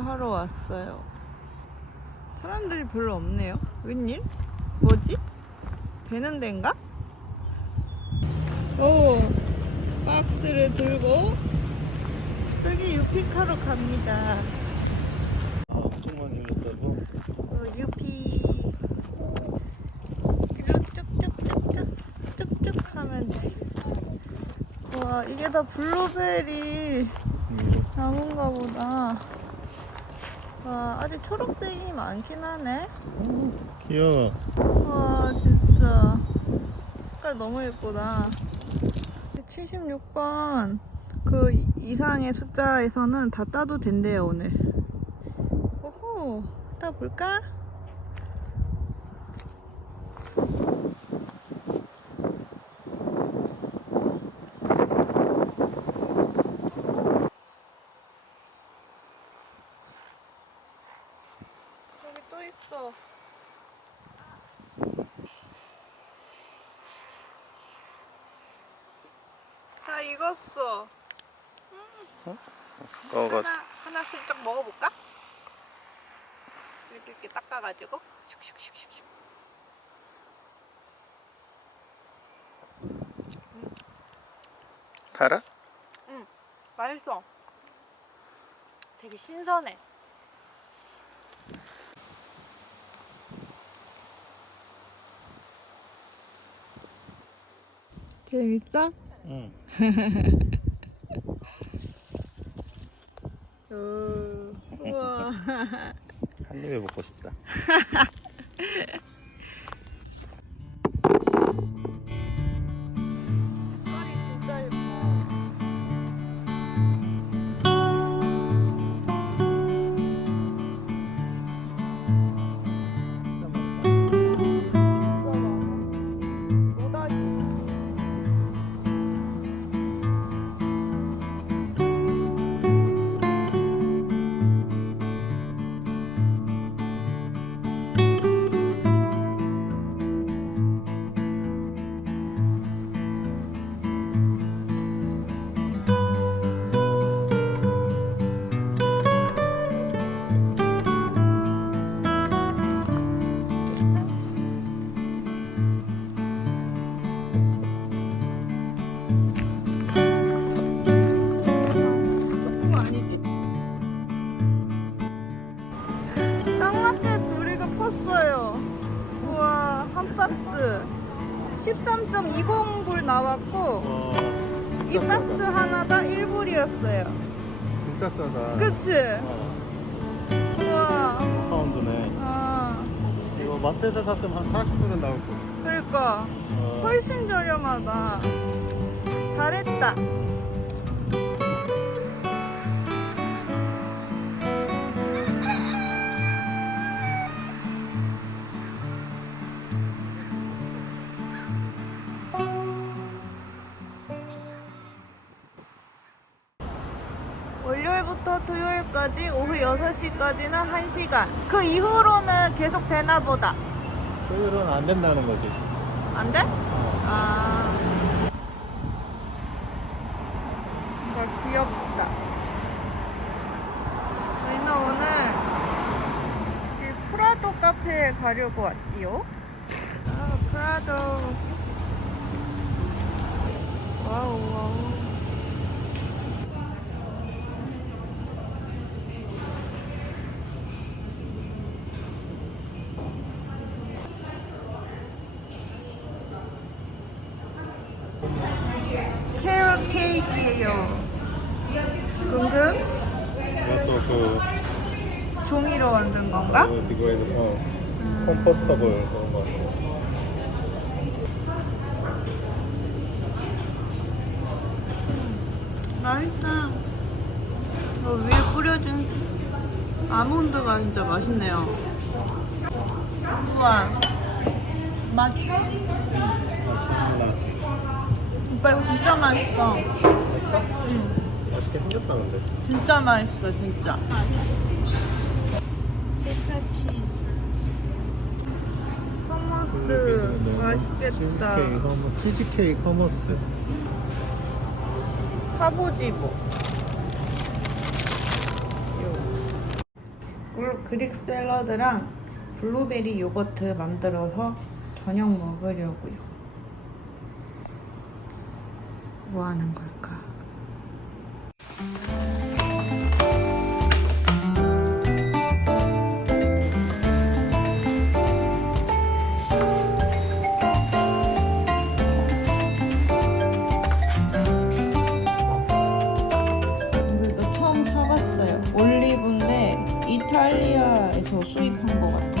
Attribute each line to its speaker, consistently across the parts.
Speaker 1: 왔어요. 사람들이 별로 없네요. 웬일? 뭐지? 되는 데인가? 오, 박스를 들고 여기 유피카로 갑니다.
Speaker 2: 엄청 많이 올렸다고?
Speaker 1: 어, 유피. 일로 쭉쭉쭉쭉 쭉쭉 하면 돼. 와, 이게 다 블루베리 나무인가 보다. 와, 아직 초록색이 많긴 하네.
Speaker 2: 귀여워.
Speaker 1: 와, 진짜. 색깔 너무 예쁘다. 76번 그 이상의 숫자에서는 다 따도 된대요, 오늘. 오호, 따볼까? 있어. 다 익었어.
Speaker 2: 꺼가
Speaker 1: 하나 하나 슬쩍 먹어볼까? 이렇게 이렇게 닦아가지고 슉슉슉슉슉.
Speaker 2: 달아?
Speaker 1: 맛있어. 되게 신선해. 재밌어?
Speaker 2: 응.
Speaker 1: 오, 우와.
Speaker 2: 한 입에 먹고 싶다.
Speaker 1: 박스 하나가 1불이었어요.
Speaker 2: 진짜 싸다.
Speaker 1: 그치?
Speaker 2: 어,
Speaker 1: 우와.
Speaker 2: 파운드네.
Speaker 1: 아,
Speaker 2: 이거 마트에서 샀으면 한 40분은 나올 거.
Speaker 1: 그러니까.
Speaker 2: 어,
Speaker 1: 훨씬 저렴하다. 잘했다. 월요일부터 토요일까지 오후 6시까지는 1시간. 그 이후로는 계속 되나 보다.
Speaker 2: 토요일은 안 된다는 거지.
Speaker 1: 안 돼?
Speaker 2: 어.
Speaker 1: 아. 뭔가 귀엽다. 저희는 오늘 이 프라도 카페에 가려고 왔지요. 아, 프라도. 와우, 와우. 캐럿 케이크예요. 궁금?
Speaker 2: 이것도 그,
Speaker 1: 종이로 만든 건가?
Speaker 2: 그 디그레이드, 어,
Speaker 1: 음.
Speaker 2: 컴포스터블 그런 거.
Speaker 1: 맛있다. 어, 위에 뿌려진 아몬드가 진짜 맛있네요. 우와. 맛있어?
Speaker 2: 맛있나지.
Speaker 1: 오빠 이거 진짜 맛있어.
Speaker 2: 맛있어?
Speaker 1: 응.
Speaker 2: 맛있게 생겼다는데.
Speaker 1: 진짜 맛있어, 진짜. 페타 치즈. 허머스. 맛있겠다.
Speaker 2: 치즈케이크 허머, 치즈케이크 허머스.
Speaker 1: 사보지 뭐. 그릭 샐러드랑 블루베리 요거트 만들어서 저녁 먹으려고요. 뭐 하는 걸까? 이탈리아에서 수입한 것 같아요.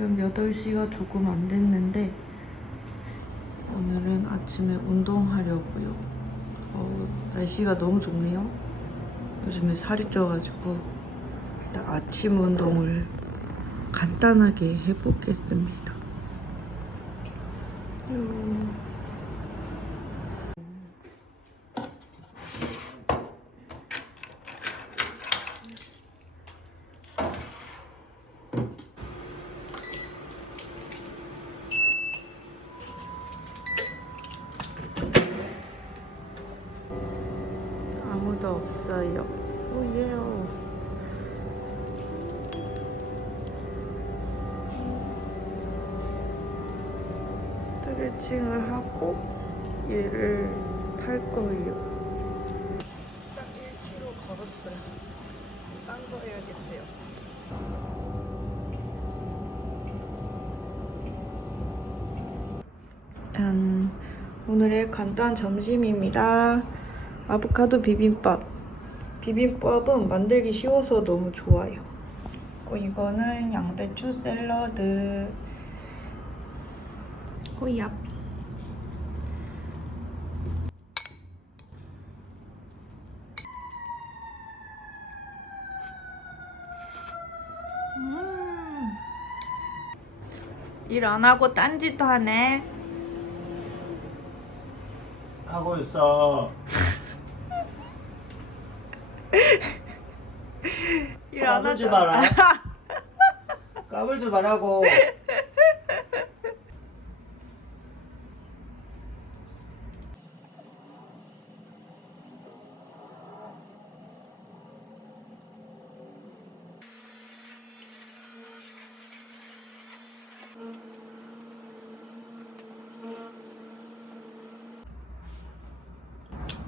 Speaker 1: 지금 8시가 조금 안 됐는데 오늘은 아침에 운동하려고요. 어, 날씨가 너무 좋네요. 요즘에 살이 쪄가지고 일단 아침 운동을 간단하게 해보겠습니다. 요. 스트레칭을 하고 얘를 탈 거예요. 딱 1km 걸었어요. 딴 거 해야겠어요. 짠. 오늘의 간단 점심입니다. 아보카도 비빔밥. 비빔밥은 만들기 쉬워서 너무 좋아요. 어, 이거는 양배추 샐러드. 호이압. 음. 일 안 하고 딴짓 하네.
Speaker 2: 하고 있어.
Speaker 1: 일안
Speaker 2: 까불지
Speaker 1: 하잖아.
Speaker 2: 마라. 까불지 말라고.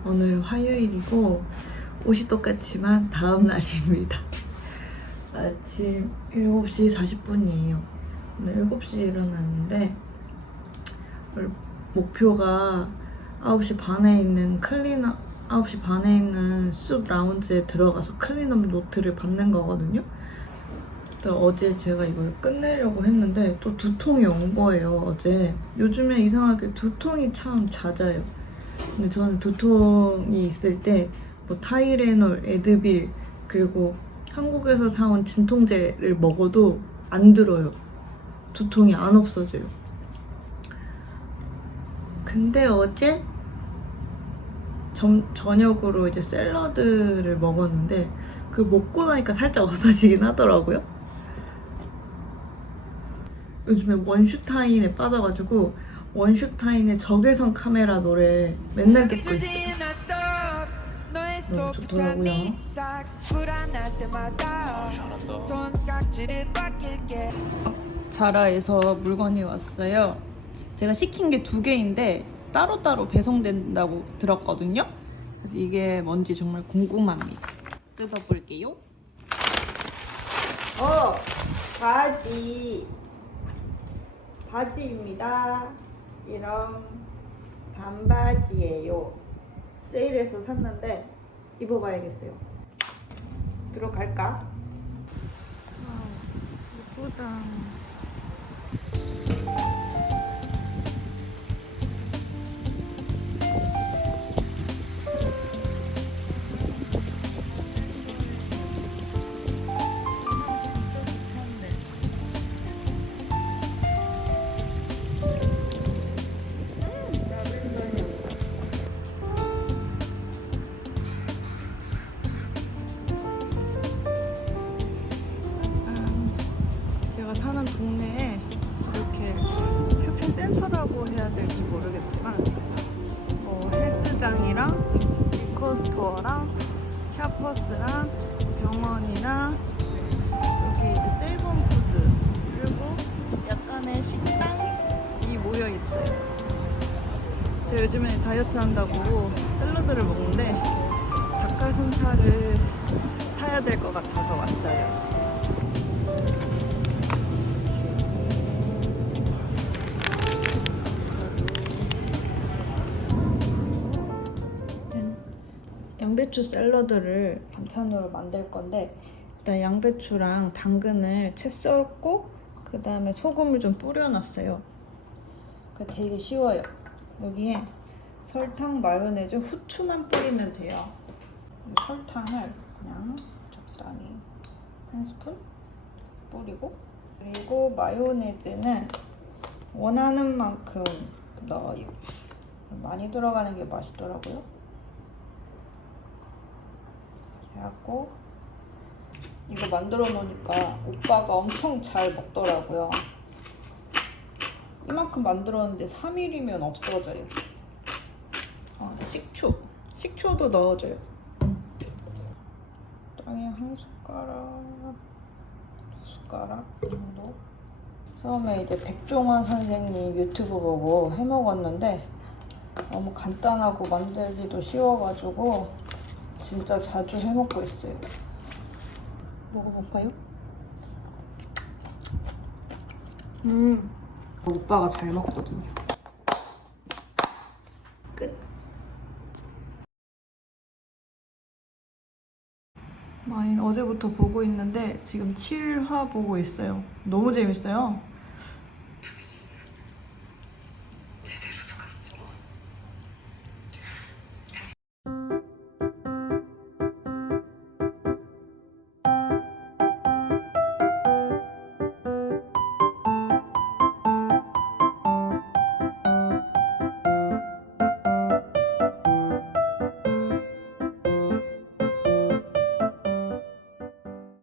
Speaker 1: 오늘 화요일이고 옷이 똑같지만 다음 날입니다. 아침 7시 40분이에요. 오늘 7시에 일어났는데 목표가 9시 반에 있는 클린업 9시 반에 있는 숲 라운지에 들어가서 클린업 노트를 받는 거거든요. 어제 제가 이걸 끝내려고 했는데 또 두통이 온 거예요, 어제. 요즘에 이상하게 두통이 참 잦아요. 근데 저는 두통이 있을 때 뭐 타이레놀, 에드빌 그리고 한국에서 사온 진통제를 먹어도 안 들어요. 두통이 안 없어져요. 근데 어제 점, 저녁으로 이제 샐러드를 먹었는데 그 먹고 나니까 살짝 없어지긴 하더라고요. 요즘에 원슈타인에 빠져가지고 원슈타인의 적외선 카메라 노래 맨날 듣고 있어요. 좋더라고요. 자라에서 물건이 왔어요. 제가 시킨 게 두 개인데 따로따로 배송된다고 들었거든요. 그래서 이게 뭔지 정말 궁금합니다. 뜯어볼게요. 어, 바지. 바지입니다. 이런 반바지예요. 세일해서 샀는데 입어봐야겠어요. 들어갈까? 예쁘다. 사는 동네에 그렇게 쇼핑센터라고 해야 될지 모르겠지만 뭐 헬스장이랑 리커스토어랑 샤퍼스랑 병원이랑 여기 이제 세이번푸드 그리고 약간의 식당이 모여 있어요. 제가 요즘에 다이어트 한다고 샐러드를 먹는데 닭가슴살을 사야 될 것 같아서 왔어요. 양배추 샐러드를 반찬으로 만들 건데 일단 양배추랑 당근을 채 썰고 그 다음에 소금을 좀 뿌려놨어요. 그 되게 쉬워요. 여기에 설탕, 마요네즈, 후추만 뿌리면 돼요. 이 설탕을 그냥 적당히 한 스푼 뿌리고 그리고 마요네즈는 원하는 만큼 넣어요. 많이 들어가는 게 맛있더라고요. 하고 이거 만들어 놓으니까 오빠가 엄청 잘 먹더라고요. 이만큼 만들었는데 3일이면 없어져요. 아, 식초. 식초도 넣어줘요. 땅에 한 숟가락, 두 숟가락 정도. 처음에 이제 백종원 선생님 유튜브 보고 해 먹었는데 너무 간단하고 만들기도 쉬워가지고 진짜 자주 해 먹고 있어요. 먹어볼까요? 음, 오빠가 잘 먹거든요. 끝. 마인 어제부터 보고 있는데 지금 7화 보고 있어요. 너무 재밌어요.